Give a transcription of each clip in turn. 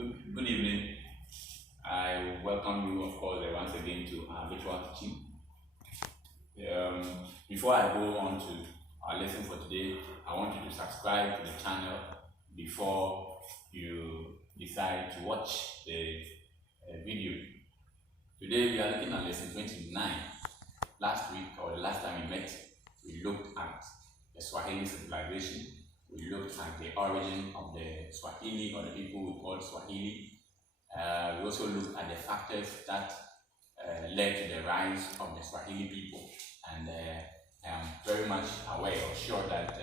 Good evening. I welcome you, of course, once again to our virtual teaching. Before I go on to our lesson for today, I want you to subscribe to the channel before you decide to watch the video. Today we are looking at lesson 29. Last week, or the last time we met, we looked at the Swahili civilization. We looked at the origin of the Swahili, or the people we call Swahili. We also looked at the factors that led to the rise of the Swahili people. And I am very much aware or sure that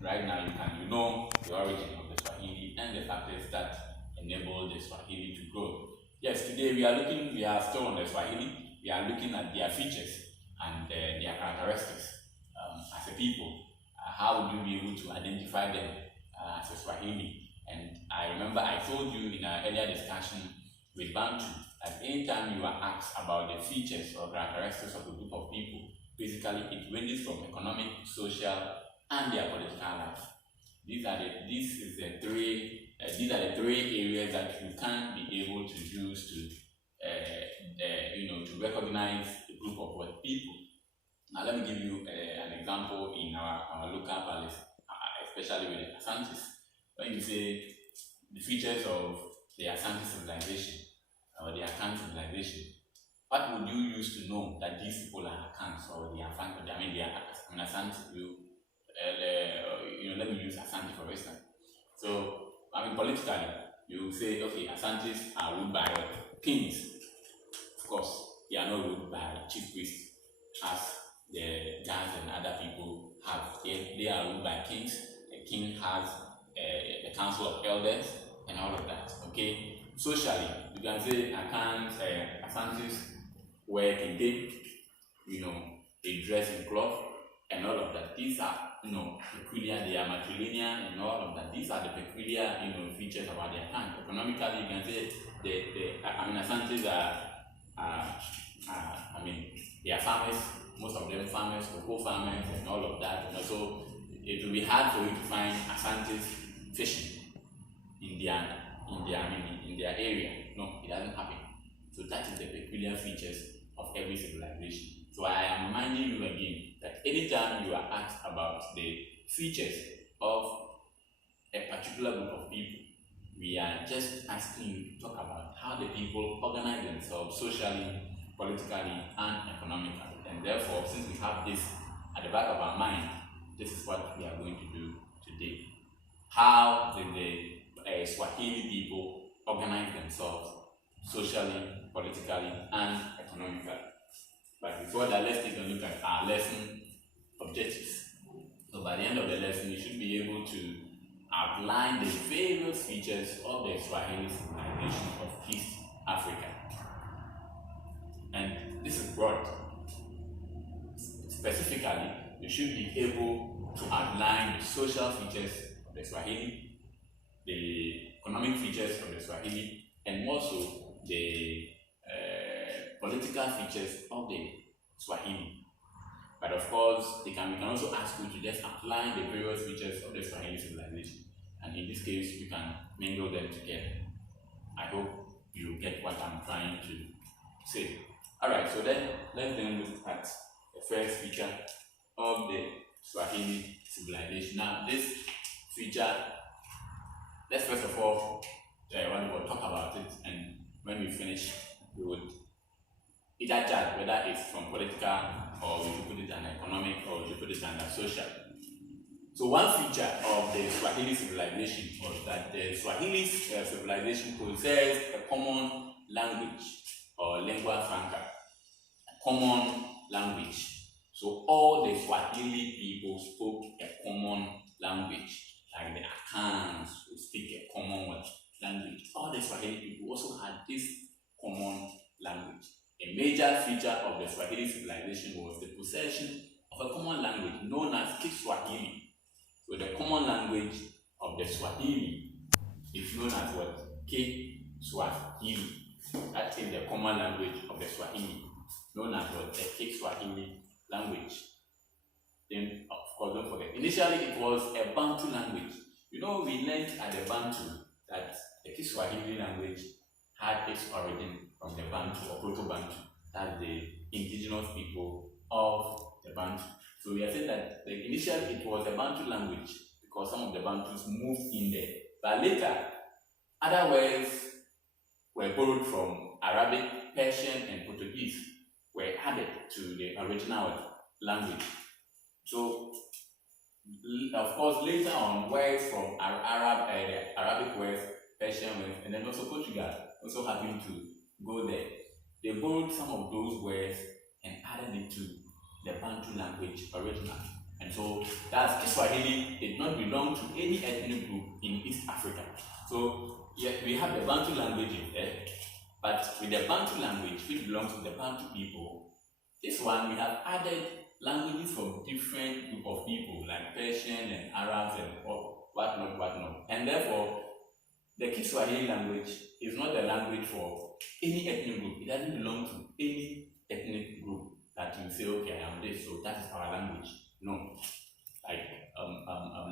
right now you know the origin of the Swahili and the factors that enable the Swahili to grow. Yes, today we are still on the Swahili. We are looking at their features and their characteristics as a people. How would you be able to identify them as a Swahili? And I remember I told you in an earlier discussion with Bantu that anytime you are asked about the features or characteristics of a group of people, basically it ranges from economic, social, and their political life. These are the three areas that you can be able to use to recognize a group of people. Now let me give you an example in our local palace, especially with the Asantis. When you say the features of the Asante civilization or the Akan civilization, what would you use to know that these people are Akans or they are Asante? Let me use Asante for instance. So, politically, you say, okay, Asantes are ruled by kings. Of course, they are not ruled by chief priests as the Gans and other people have. They are ruled by kings. The king has the council of elders and all of that. Okay, socially, you can say Asantes wear kente, they dress in cloth and all of that. These are peculiar. They are matrilineal and all of that. These are the peculiar features about their kind. Economically, you can say Asantes they are farmers. Most of them farmers, cocoa farmers, and all of that. And also, it will be hard for you to find Asantes fishing in their area. No, it doesn't happen. So that is the peculiar features of every civilization. So I am reminding you again that anytime you are asked about the features of a particular group of people, we are just asking you to talk about how the people organize themselves socially, politically, and economically. And therefore, since we have this at the back of our mind, this is what we are going to do today. How did the Swahili people organize themselves socially, politically, and economically? But before that, let's take a look at our lesson objectives. So by the end of the lesson, you should be able to outline the various features of the Swahili civilization of East Africa. And this is broad. Specifically, you should be able to outline the social features of the Swahili, the economic features of the Swahili, and also the political features of the Swahili. But of course, we can also ask you to just outline the various features of the Swahili civilization. And in this case, you can mingle them together. I hope you get what I'm trying to say. Alright, so then let's then look at the first feature of the Swahili civilization. Now, this feature, let's first of all talk about it, and when we finish, we would either judge whether it's from political, or we should put it under economic, or we should put it under social. So one feature of the Swahili civilization was that the Swahili civilization possessed a common language, or lingua franca, a common language. So all the Swahili people spoke a common language, like the Akans who speak a common language. All the Swahili people also had this common language. A major feature of the Swahili civilization was the possession of a common language known as Kiswahili. So the common language of the Swahili is known as what? Kiswahili. That is the common language of the Swahili, known as what? The Kiswahili language. Then, of course, don't forget, initially it was a Bantu language. We learned at the Bantu that the Kiswahili language had its origin from the Bantu or Proto-Bantu, that's the indigenous people of the Bantu. So we are saying that initially it was a Bantu language because some of the Bantus moved in there. But later, other words were borrowed from Arabic, Persian, and Portuguese were added to the original language. So, of course, later on, words from Arabic words, Persian words, and then also Portugal also happened to go there. They borrowed some of those words and added it to the Bantu language originally. And so that's Kiswahili did not belong to any ethnic group in East Africa. So yeah, we have the Bantu language in there, but with the Bantu language, which belongs to the Bantu people, this one we have added languages from different group of people like Persian and Arabs and whatnot. And therefore, the Kiswahili language is not a language for any ethnic group. It doesn't belong to any ethnic group that you say, okay, I am this, so that is our language. No. Like,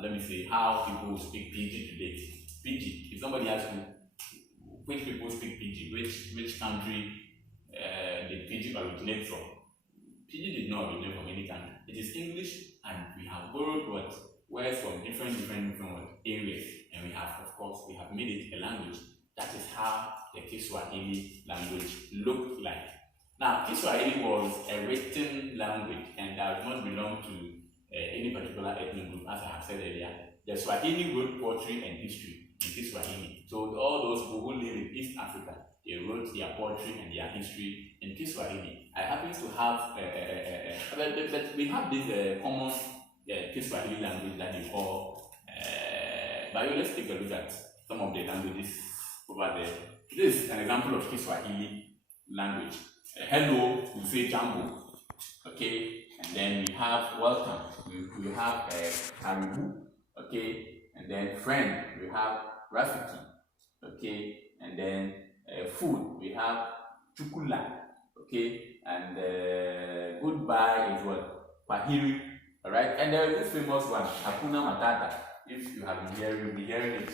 let me say how people speak PG today. PG, if somebody asks you which people speak PG, which country did PG originate from? PG did not originate from any country. It is English, and we have borrowed words from different areas, and we have, of course, we have made it a language. That is how the Kiswahili language looked like. Now, Kiswahili was a written language and does not belong to any particular ethnic group, as I have said earlier. The Swahili wrote poetry and history in Kiswahili. So all those people who live in East Africa, they wrote their poetry and their history in Kiswahili. I happen to have, but we have this common Kiswahili language that they call, but let's take a look at some of the languages over there. This is an example of Kiswahili language. Hello, we say jambo, okay, and then we have welcome, we have karibu, okay, and then friend, we have rafiki, okay, and then food, we have chukula, okay, and goodbye is what? Kwahiri, alright, and there is this famous one, Hakuna Matata. If you have been hearing, you'll be hearing it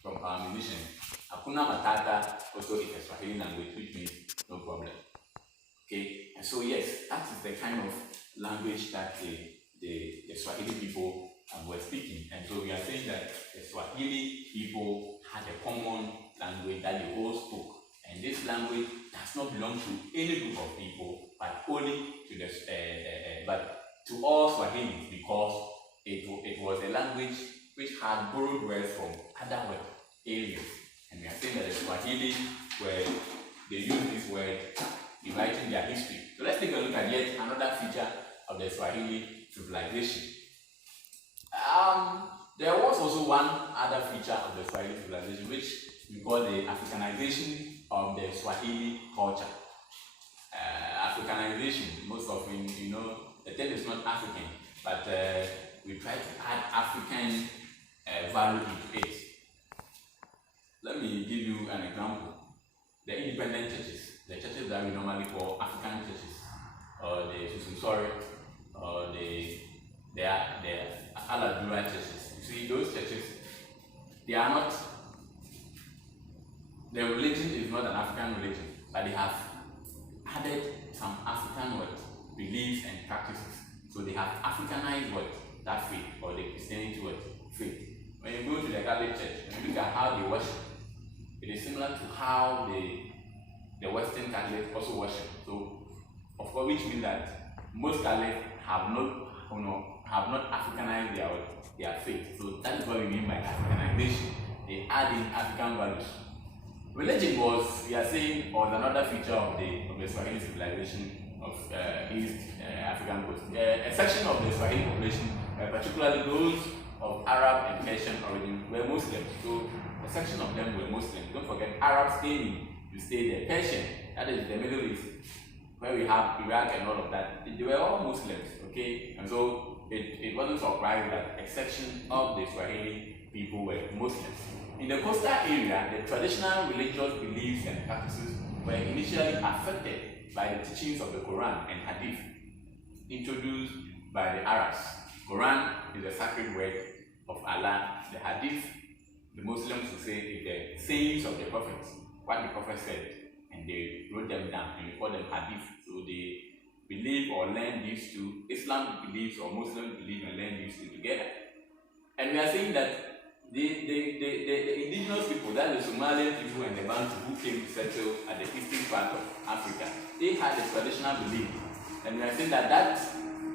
from our musicians. Hakuna Matata also is a Swahili language, which means no problem. Okay, and so yes, that is the kind of language that the Swahili people were speaking. And so we are saying that the Swahili people had a common language that they all spoke. And this language does not belong to any group of people, but only to but to all Swahilis, because it was a language which had borrowed words from other areas. And we are saying that the Swahili they use this word in writing their history. So let's take a look at yet another feature of the Swahili civilization. There was also one other feature of the Swahili civilization, which we call the Africanization of the Swahili culture. Africanization, most often, the term is not African, but we try to add African value into it. Let me give you an example. The independent churches, the churches that we normally call African churches, or the Susumsori, or the Aladura churches. You see, those churches, they are not, their religion is not an African religion, but they have added some African beliefs and practices. So they have Africanized that faith, or the Christianity faith. When you go to the Catholic Church and you look at how they worship, it is similar to how the Western Catholics also worship. So, of course, which means that most Catholics have not Africanized their faith. So that is what we mean by Africanization. They add in African values. Religion was another feature of the Swahili civilization of East African coast. A section of the Swahili population, particularly those of Arab and Persian origin, were Muslims. So a section of them were Muslims. Don't forget, Arabs came to stay there. Persian, that is the Middle East, where we have Iraq and all of that. They were all Muslims, okay? And so it wasn't surprising that a section of the Swahili people were Muslims. In the coastal area, the traditional religious beliefs and practices were initially affected by the teachings of the Quran and Hadith, introduced by the Arabs. Quran is the sacred word of Allah. The Hadith, the Muslims will say the sayings of the prophets, what the prophet said, and they wrote them down and we call them hadith. So they believe or learn these two. Islam believes or Muslims believe and learn these two together. And we are saying that the indigenous people, that the Somalian people and the Bantu who came to settle at the eastern part of Africa, they had a traditional belief. And we are saying that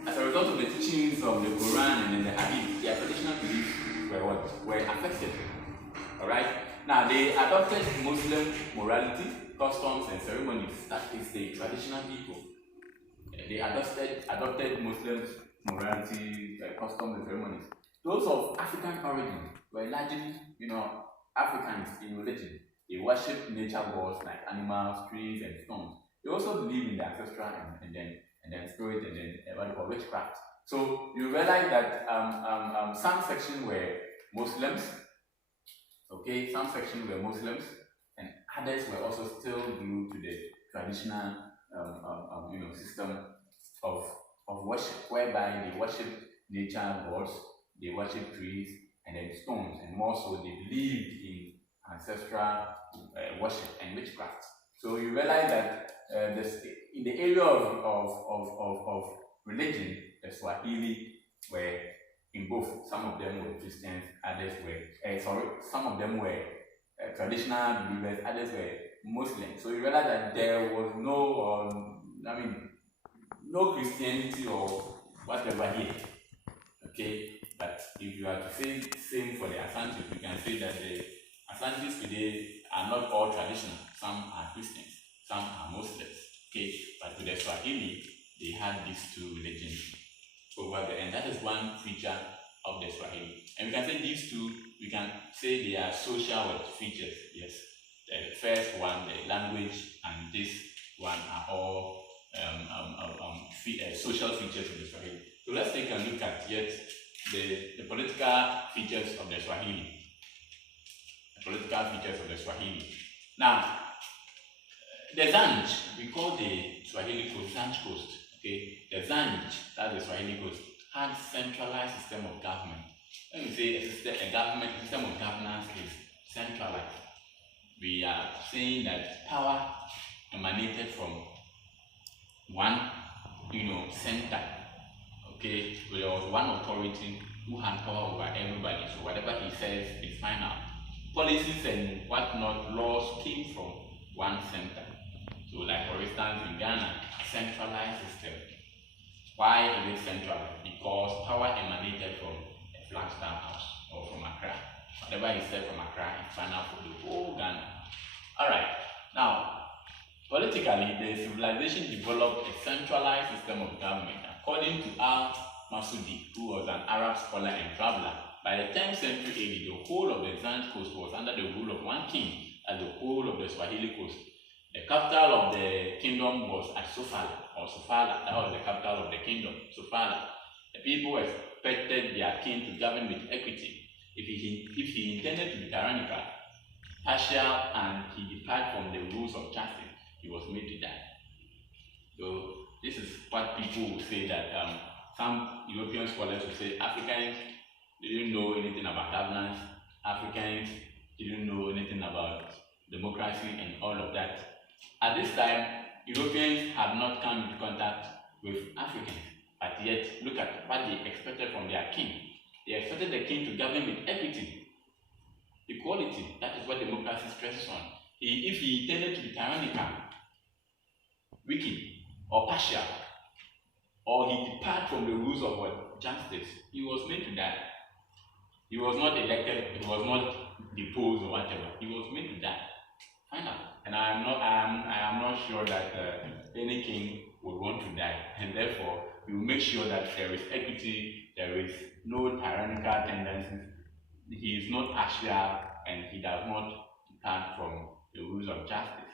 as a result of the teachings of the Quran and the Hadith, their traditional beliefs were affected. Alright? Now they adopted Muslim morality, customs and ceremonies. That is the traditional people. They adopted Muslim morality, customs and ceremonies. Those of African origin were largely, Africans in religion. They worship nature gods like animals, trees, and stones. They also believe in the ancestral and then spirit and then what we call witchcraft. So you realize that some sections were Muslims, okay, some sections were Muslims, and others were also still glued to the traditional system of worship, whereby they worship nature gods, they worship trees and then stones, and more so they believed in ancestral worship and witchcraft. So you realize that in the area of religion, the Swahili were in both. Some of them were Christians, others were some of them were traditional believers, others were Muslims. So you realize that there was no Christianity or whatever here. Okay, but if you are to say the same for the Asantis, we can say that the Asantis today are not all traditional. Some are Christians, some are Muslims. Okay, but with the Swahili, they had these two religions over there, and that is one feature of the Swahili. And we can say these two, we can say they are social features. Yes, the first one, the language, and this one are all social features of the Swahili. So let's take a look at the political features of the Swahili. The political features of the Swahili. Now, the Zanj, we call the Swahili coast Zanj coast. Okay, the Zanj, that's the Swahili coast, had centralized system of government. When we say a system of governance is centralized, we are saying that power emanated from one, center. Okay, so there was one authority who had power over everybody. So whatever he says is final. Policies and whatnot, laws came from one center. So, like for instance, in Ghana, centralized system. Why is it centralized? Because power emanated from a Flagstaff house or from Accra. Whatever he said from Accra is final for the whole Ghana. Alright, now politically, the civilization developed a centralized system of government. According to Al-Masudi, who was an Arab scholar and traveler, by the 10th century AD, the whole of the Zanj coast was under the rule of one king, as the whole of the Swahili coast. The capital of the kingdom was at Sofala, or Sofala. That was the capital of the kingdom, Sofala. The people expected their king to govern with equity. If he intended to be tyrannical, partial, and he departed from the rules of justice, he was made to die. So this is what people will say, that some European scholars will say Africans didn't know anything about governance, Africans didn't know anything about democracy and all of that. At this time, Europeans have not come into contact with Africans, but yet look at what they expected from their king. They expected the king to govern with equity, equality. That is what democracy stresses on. If he intended to be tyrannical, wicked, or partial, or he departed from the rules of what? Justice, he was made to die. He was not elected, he was not deposed or whatever. He was made to die. Final. And I am not sure that any king would want to die. And therefore, we will make sure that there is equity, there is no tyrannical tendencies, he is not partial, and he does not depart from the rules of justice.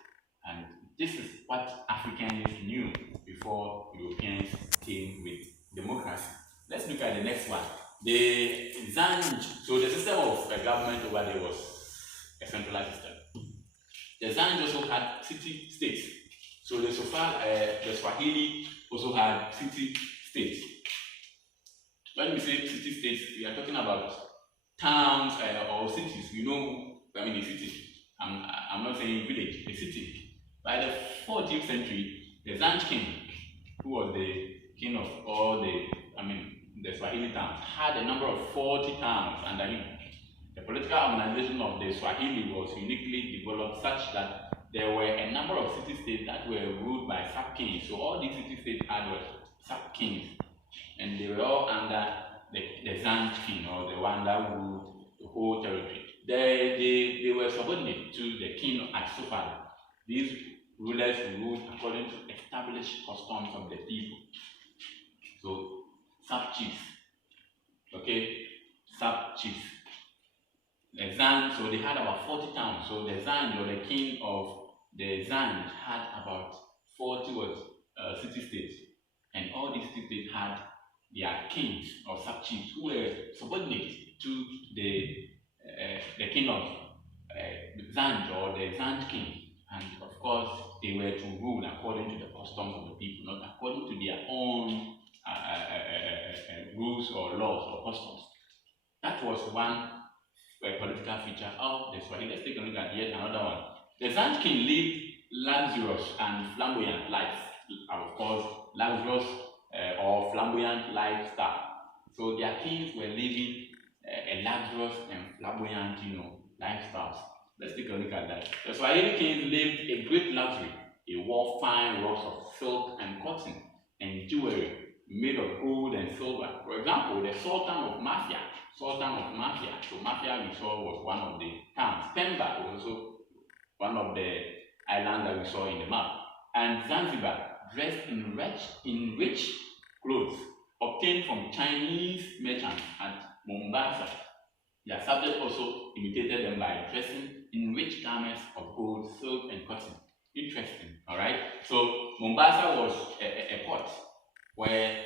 And this is what Africans knew before Europeans came with democracy. Let's look at the next one. The Zanj, so the system of government over there was a centralized system. The Zanj also had city-states. So the Swahili also had city-states. When we say city-states, we are talking about towns or cities. You know, I mean the city. I'm not saying village, the city. By the 14th century, the Zanj king, who was the king of all the Swahili towns, had a number of 40 towns under him. The political organization of the Swahili was uniquely developed such that there were a number of city-states that were ruled by sub-kings. So all these city-states had sub-kings, and they were all under the Zanj king, or the one that ruled the whole territory. They were subordinate to the king at Sofala. These rulers ruled according to established customs of the people. So sub-chiefs, okay, sub-chiefs. The Zanj, so they had about 40 towns. So the Zanj, or the king of the Zanj, had about 40 city-states, and all these city-states had their kings or sub-chiefs who were subordinate to the king of Zanj, or the Zanj king. And of course, they were to rule according to the customs of the people, not according to their own rules or laws or customs. That was one political feature of the Swahili. Let's take a look at yet another one. The Zanj king lived luxurious and flamboyant life, of course, luxurious or flamboyant lifestyle. So their kings were living a luxurious and flamboyant, lifestyles. Let's take a look at that. The Swahili kings lived a great luxury. They wore fine robes of silk and cotton and jewelry made of gold and silver. For example, the Sultan of Mafia. So Mafia we saw was one of the towns. Pemba was also one of the islands that we saw in the map. And Zanzibar, dressed in rich clothes obtained from Chinese merchants at Mombasa. Their subjects also imitated them by dressing in rich garments of gold, silk, and cotton. Interesting, all right? So Mombasa was a port where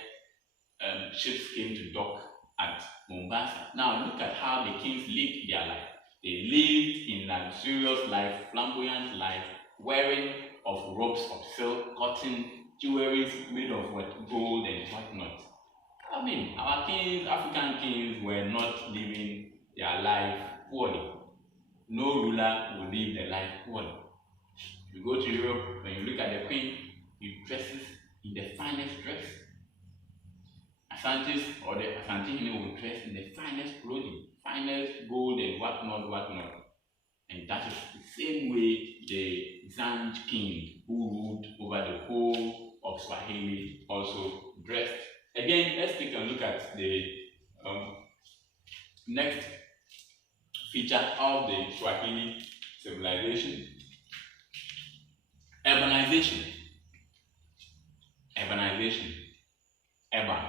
ships came to dock at Mombasa. Now look at how the kings lived their life. They lived in luxurious life, flamboyant life, wearing of robes of silk, cotton, jewelry made of gold and whatnot. I mean, our kings, African kings, were not living their life poorly. No ruler will live their life poorly. You go to Europe, when you look at the queen, she dresses in the finest dress. Asantes or the Asantehene will dress in the finest clothing, finest gold and whatnot. And that is the same way the Zanj king, who ruled over the whole of Swahili, also dressed. Again, let's take a look at the next feature of the Swahili civilization. Urbanization. Urban.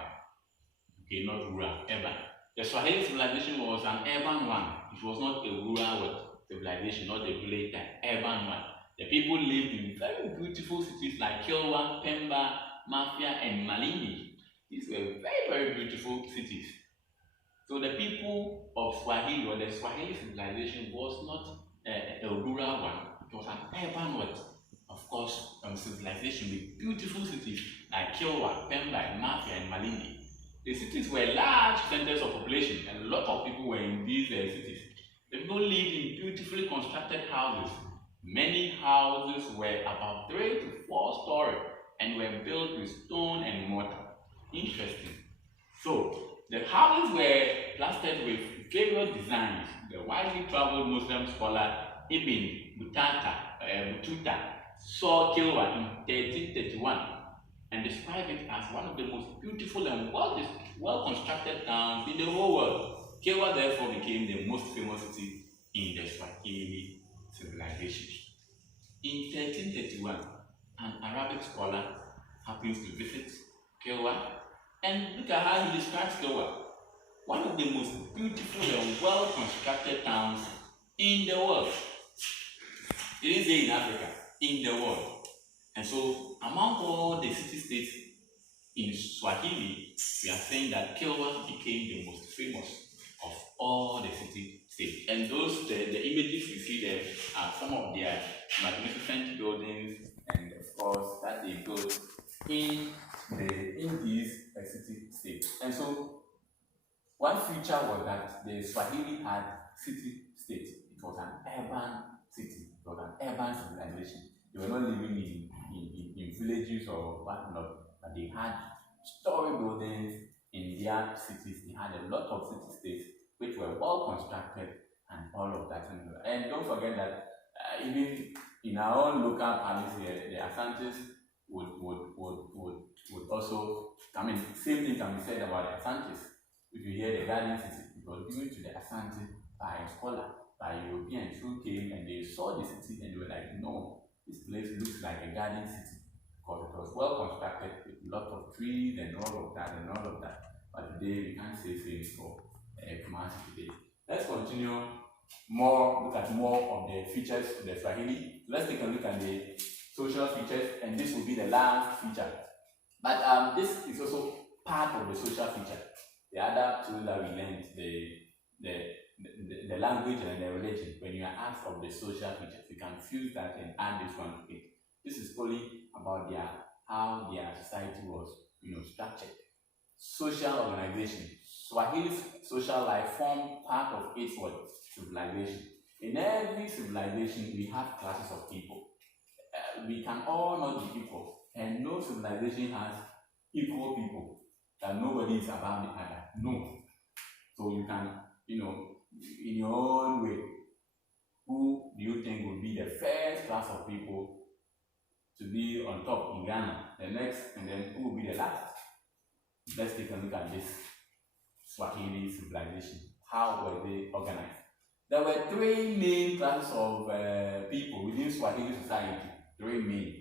Okay, not rural, urban. The Swahili civilization was an urban one. It was not a rural civilization, not a village type, urban one. The people lived in very beautiful cities like Kilwa, Pemba, Mafia, and Malindi. These were very, very beautiful cities. So the people of Swahili, or the Swahili civilization, was not a rural one. It was an urban one. Of course, civilization with beautiful cities like Kilwa, Pemba, Mafia, and Malindi. The cities were large centers of population, and a lot of people were in these cities. The people lived in beautifully constructed houses. Many houses were about 3 to 4 stories and were built with stone and mortar. Interesting. So, the houses were plastered with various designs. The widely traveled Muslim scholar Ibn Battuta saw Kilwa in 1331 and described it as one of the most beautiful and well-constructed towns in the whole world. Kilwa therefore became the most famous city in the Swahili civilization. In 1331, an Arabic scholar happens to visit Kilwa, and look at how he describes Kilwa. One of the most beautiful and well-constructed towns in the world. It didn't say in Africa, in the world. And so, among all the city-states in Swahili, we are saying that Kilwa became the most famous of all the city-states. And the images you see there are some of their magnificent buildings, and of course, that they built in these city-states. And so, One feature was that the Swahili had city-state. It was an urban city. It was an urban civilization. They were not living in villages or whatnot, but they had story buildings in their cities. They had a lot of city-states which were well constructed and all of that. And don't forget that even in our own local palace here, the Asantes would also, I mean, same thing can be said about the Asantes. If you hear the garden city, it was given to the Asante by a scholar, by Europeans who came and they saw the city and they were like, no, this place looks like a garden city because it was well constructed with a lot of trees and all of that and all of that. But today we can't say things for Kumasi today. Let's continue look at more of the features of the Swahili. Let's take a look at the social features, and this will be the last feature. But this is also part of the social feature. The other two that we learned, the language and the religion. When you are asked of the social features, you can fuse that and add this one to it. This is only about how their society was, structured. Social organization. Swahili's social life formed part of its civilization. In every civilization, we have classes of people. We can all not be equal, and no civilization has equal people. That nobody is above the other. No. So you can, in your own way, who do you think will be the first class of people to be on top in Ghana? The next, and then who will be the last? Let's take a look at this Swahili civilization. How were they organized? There were three main classes of people within Swahili society. Three main.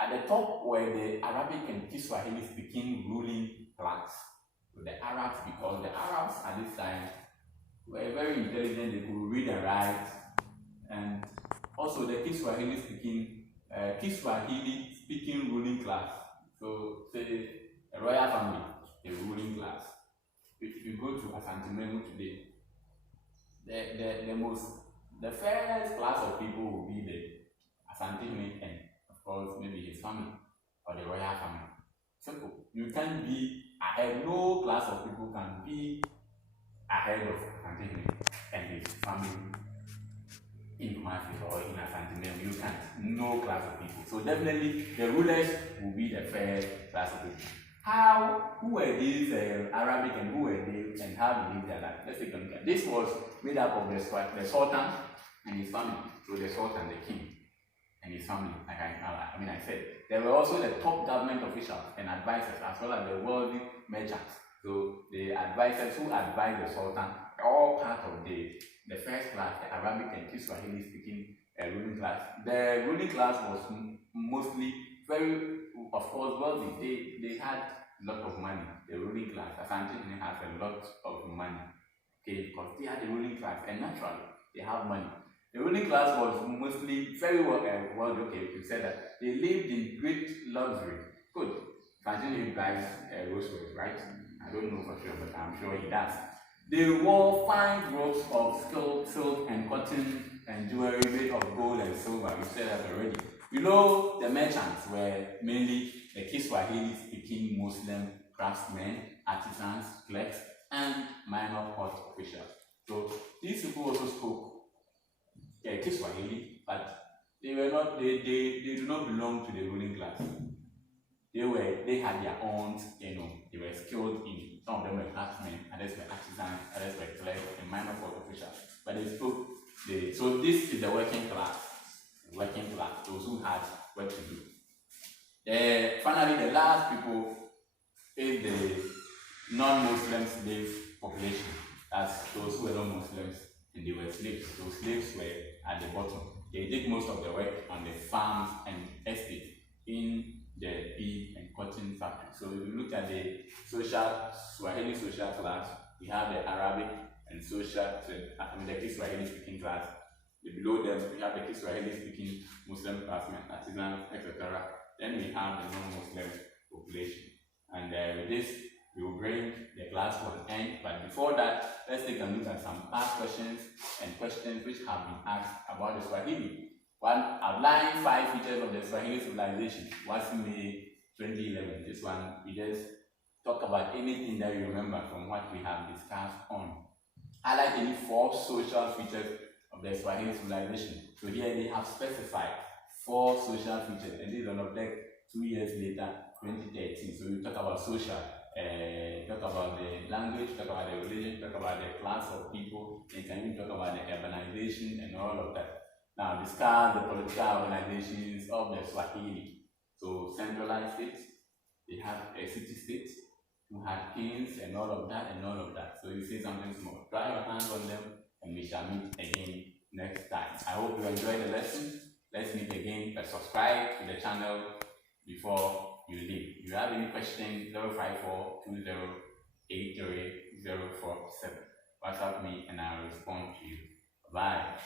At the top were the Arabic and Kiswahili speaking ruling class. So the Arabs, because the Arabs at this time were very intelligent, they could read and write, and also the Kiswahili speaking ruling class. So say a royal family, the ruling class. If you go to Asante today, the first class of people will be the Asante and of course maybe his family or the royal family. Simple. You can't be ahead. No class of people can be ahead of Asante and his family in Kumasi or in Asante. You can't. No class of people. So definitely the rulers will be the first class of people. Who were these Arabic and who were they and how they lived their life? Let's take a look at this. Was made up of the Sultan and his family. So the Sultan, the king, and his family. I said there were also the top government officials and advisors, as well as the wealthy merchants. So the advisors who advised the Sultan are all part of the first class, the Arabic and Kiswahili speaking ruling class. The ruling class was mostly very, of course, wealthy. They had a lot of money. The ruling class, Asante has a lot of money. Okay, because they are the ruling class, and naturally they have money. The ruling class was mostly very wealthy. Okay, you said that they lived in great luxury. Good. Continue, guys, Rolls-Royce, right? I don't know for sure, but I'm sure he does. They wore fine robes of silk and cotton and jewelry made of gold and silver. You said that already. The merchants were mainly the Kiswahili speaking Muslim craftsmen, artisans, clerks, and minor court officials. So these people also spoke Kiswahili, but they were not. They do not belong to the ruling class. They had their own. They were skilled in. Some of them were craftsmen, others were artisans, others were clerks and minor court officials. But they spoke. So this is the working class. Those who had work to do. Finally, the last people is the non-Muslim slave population. That's those who were not Muslims and they were slaves. Those slaves were at the bottom. They did most of the work on the farms and estates in the bee and cotton factory. So if you look at the Swahili social class, we have the Arabic and the Kiswahili speaking class. Below them, we have the Kiswahili speaking Muslim craftsmen, artisans, etc. Then we have the non-Muslim population. And with this, we will bring the class to an end. But before that, let's take a look at some past questions and questions which have been asked about the Swahili. One, outline 5 features of the Swahili civilization. Was May 2011. This one, we just talk about anything that you remember from what we have discussed on. Highlight any 4 social features of the Swahili civilization. So here they have specified 4 social features, and this is on object 2 years later, 2013. So we talk about social, talk about the language, talk about the religion, talk about the class of people, and can even talk about the urbanization and all of that. Now discuss the political organizations of the Swahili. So centralized states, they have a city states, who had kings and all of that and all of that. So you say something small. Try your hands on them, and we shall meet again next time. I hope you enjoyed the lesson. Let's meet again, but subscribe to the channel before you leave. If you have any questions, 054-20-83047. WhatsApp me and I'll respond to you. Bye.